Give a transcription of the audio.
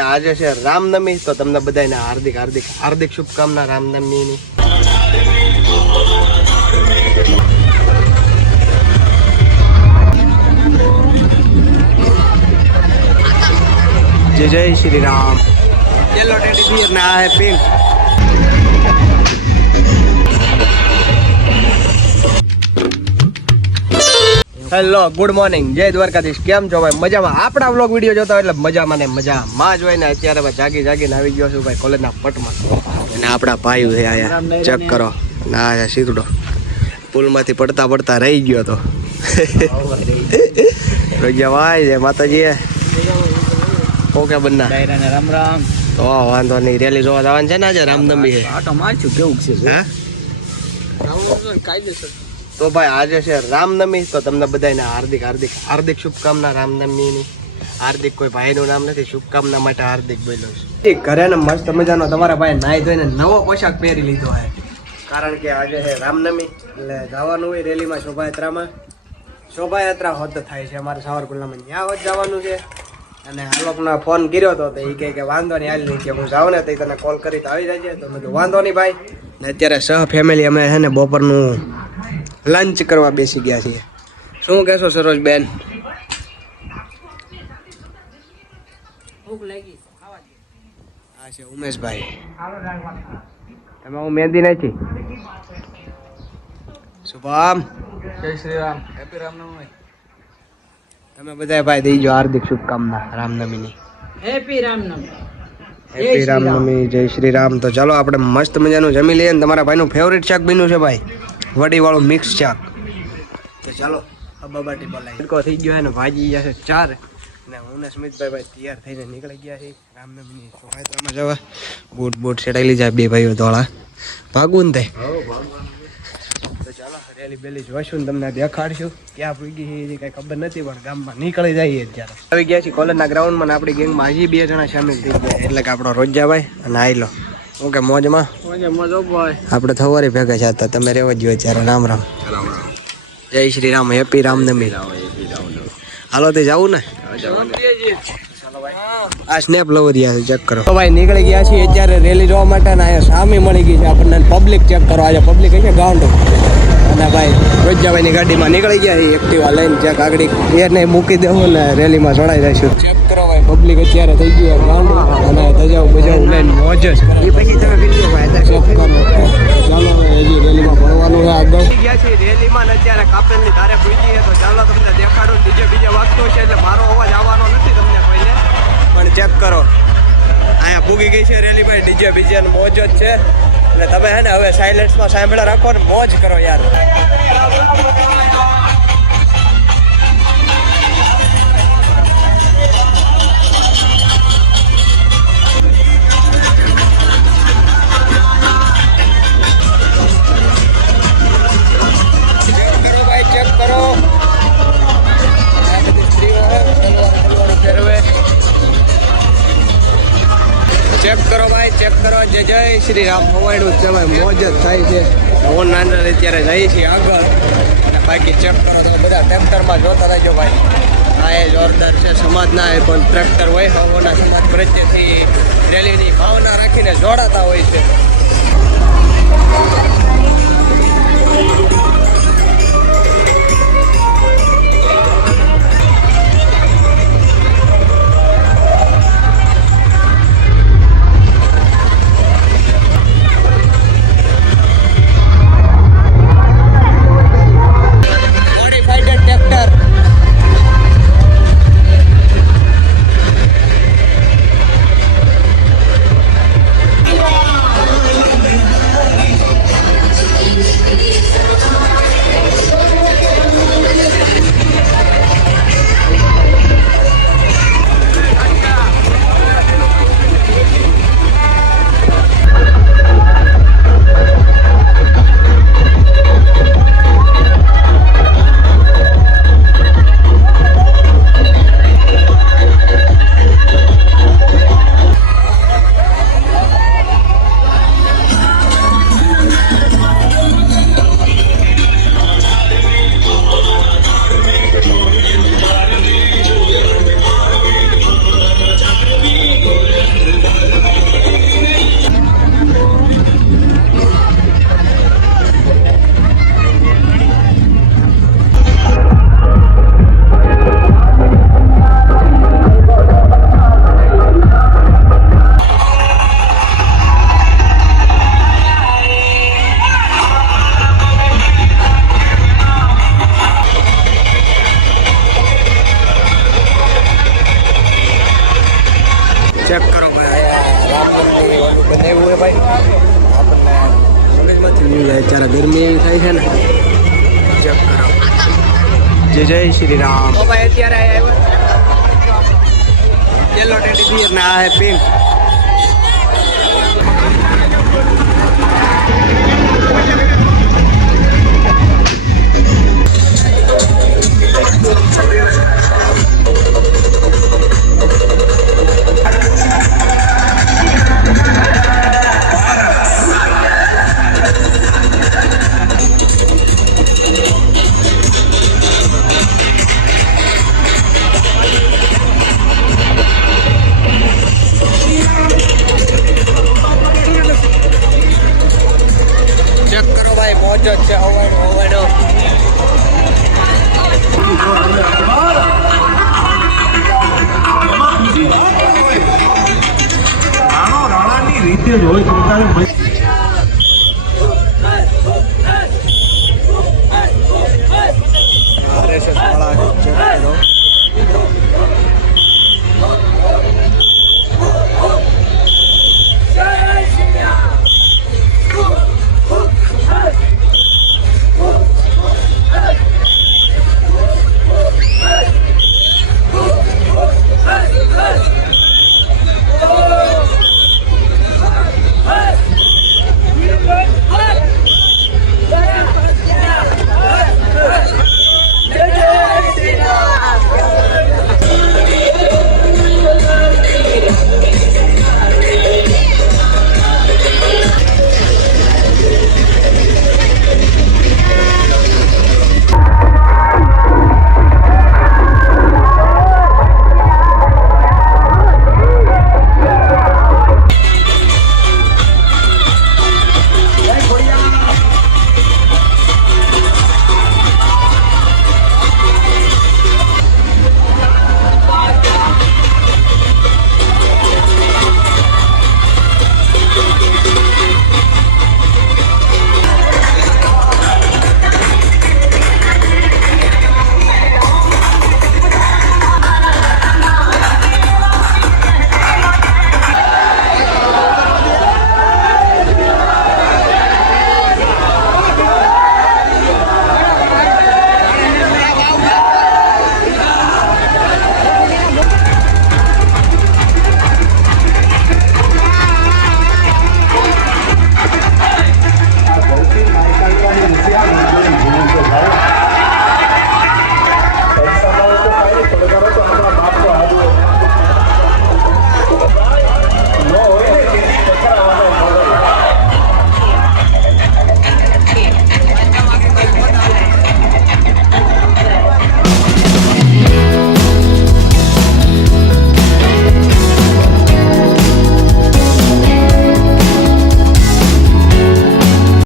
આજે છે રામનવમી, તો તમને બધાને હાર્દિક હાર્દિક હાર્દિક શુભકામના રામનવમીની. जय जय Shri Ram. Yellow teddy bear ना है पिंक. હેલો ગુડ મોર્નિંગ, જય દ્વારકાધીશ. કેમ છો ભાઈ? મજામાં? આપણા વ્લોગ વિડીયો જોતા હોય એટલે મજામાં ને મજામાં જ હોય ને. અત્યારે ભાઈ જાગીને આવી ગયો છું ભાઈ કોલેજના પટમાં, અને આપણા ભાઈ છે આયા ચેક કરો ના સીધડો પુલમાંથી પડતા પડતા રહી ગયો તો ભાઈ જય માતાજી. ઓકે બન્ના રામ રામ. તો વાંધો નહીં, રેલી જોવા જવાનું છે ને આજે રામનવમી છે. આટો મારશું કેવું છે હે કાયદેસર. તો ભાઈ આજે છે રામનવમી, તો તમને બધાને હાર્દિક હાર્દિક હાર્દિક શુભકામના રામનવમીની. હાર્દિક કોઈ ભાઈનું નામ નથી, શુભકામના માટે હાર્દિક બોલ્યો છે. ઘરે ને મસ્ત મજાનો તમારા ભાઈ નાઈ ધોઈને નવો પોશાક પહેરી લીધો છે, કારણ કે આજે છે રામનવમી એટલે જવાનું હોય રેલીમાં, શોભાયાત્રામાં. શોભાયાત્રા હોત થાય છે અમારે સાવરકુંડલામાં, ત્યાં હોત જવાનું છે. અને આ લોકોને ફોન કર્યો હતો તો એ કહે કે વાંધો નહીં, હાલ નહીં કે હું જાઉં ને તો તને કોલ કરી તો આવી જાય. તો મેં કીધું વાંધો નહીં ભાઈ. ને અત્યારે સહ ફેમિલી અમે છે ને બપોરનું લંચ કરવા બેસી ગયા છીએ. શું કહેશો સરોજબેન? હા છે ઉમેશભાઈ. તમે હું મહેંદી નથી. શુભમ જય શ્રી રામ. હેપી રામનવમી. તમે બધા ભાઈ દઈજો હાર્દિક શુભકામના રામનવમીની. હેપી રામનવમી. હેપી રામનવમી, જય શ્રી રામ. તો ચાલો આપણે મસ્ત મજાનું જમી લઈએ. તમારા ભાઈનું ફેવરેટ શાક બન્યું છે ભાઈ, વડીવાળું મિક્સ શાક. તો ચાલો અબાબાટી બોલાય કો થઈ ગયો ને ભાજી જશે 4 ને હું ને સ્મિતભાઈ ભાઈ તૈયાર થઈને નીકળી ગયા છે રામનવમીની શોભાયાત્રામાં જવા. બૂટ બૂટ સેટાઈ લીધા બે ભાઈઓ ધોળા ભાગું ને. તો ચાલો રેલી બેલી જોઈશું ને તમને દેખાડશું ક્યાં પૂગી છે કઈ ખબર નથી, પણ ગામમાં નીકળી જઈએ. અત્યારે આવી ગયા છીએ કોલેજના ગ્રાઉન્ડમાં. આપણી ગેંગમાં હજી 2 જણા સામેલ થઈ ગયા, એટલે કે આપણો રોજાભાઈ અને આઈલો. ઓકે મોજમાં આપણે થવારી ભેગા છે. તમે રહેવા જ જોઈએ ત્યારે. રામ રામ. જય શ્રી રામ. હેપી રામનવમી. હાલો તે જવું ને. આ સ્નેપ લવરિયા ચેક કરો. તો ભાઈ નીકળી ગયા છીએ અત્યારે રેલી જોવા માટે, ને અહીંયા સામે મળી ગઈ છે આપણને પબ્લિક. ચેક કરો આજે પબ્લિક છે ગાંડો. અને ભાઈ રોજાભાઈની ગાડીમાં નીકળી ગયા છે એક્ટિવા લઈને. ચેક આગળ એને મૂકી દેવું ને રેલીમાં જોડાઈ જઈશું. ચેક કરો ભાઈ પબ્લિક અત્યારે થઈ ગયું ગાંડો, અને ધજાવું બજાવું લઈને મોજ જ. એ પછી તમે વિડીયો ભાઈ ચેક કરો. ચાલો હજી રેલીમાં ભણવાનું છે આગળ. ગયા છે રેલીમાં અત્યારે કાપેલની ધારે પૂજી છે. તો ચાલો તમને દેખાડો. ડીજે બીજે વાગતો છે એટલે મારો અવાજ આવવાનો નથી તમને કોઈને, પણ ચેક કરો અહીંયા પૂગી ગઈ છે રેલી ભાઈ. ડીજે બીજે મોજ જ છે. એટલે તમે હે ને હવે સાયલેન્સમાં સાંભળા રાખો ને મોજ કરો યાર. ચેક કરો ભાઈ, ચેક કરો. જય જય શ્રી રામ. હવાડું છે ભાઈ, મોજ જ થાય છે. ઓન નાંદર અત્યારે જઈએ છીએ આગળ. અને બાકી ચેક કરો તો બધા ટ્રેક્ટરમાં જોતા રહેજો ભાઈ. આ એ જોરદાર છે. સમાજના એ પણ ટ્રેક્ટર હોય, હવોના સમાજ પ્રત્યેથી રેલીની ભાવના રાખીને જોડાતા હોય છે. ચેક કરો ભાઈ બનાવ્યું હોય ભાઈ આપણને મગજમાંથી લઈ જાય ત્યારે ગરમી એવી થાય છે ને ચેક કરો જય શ્રી રામ ભાઈ અત્યારે આવ્યો યેલો ટેડી બિયર ના આ પિંક ચેક કરો ભાઈ મોજ જ છે ઓવરડો રાણાની રીતે જ હોય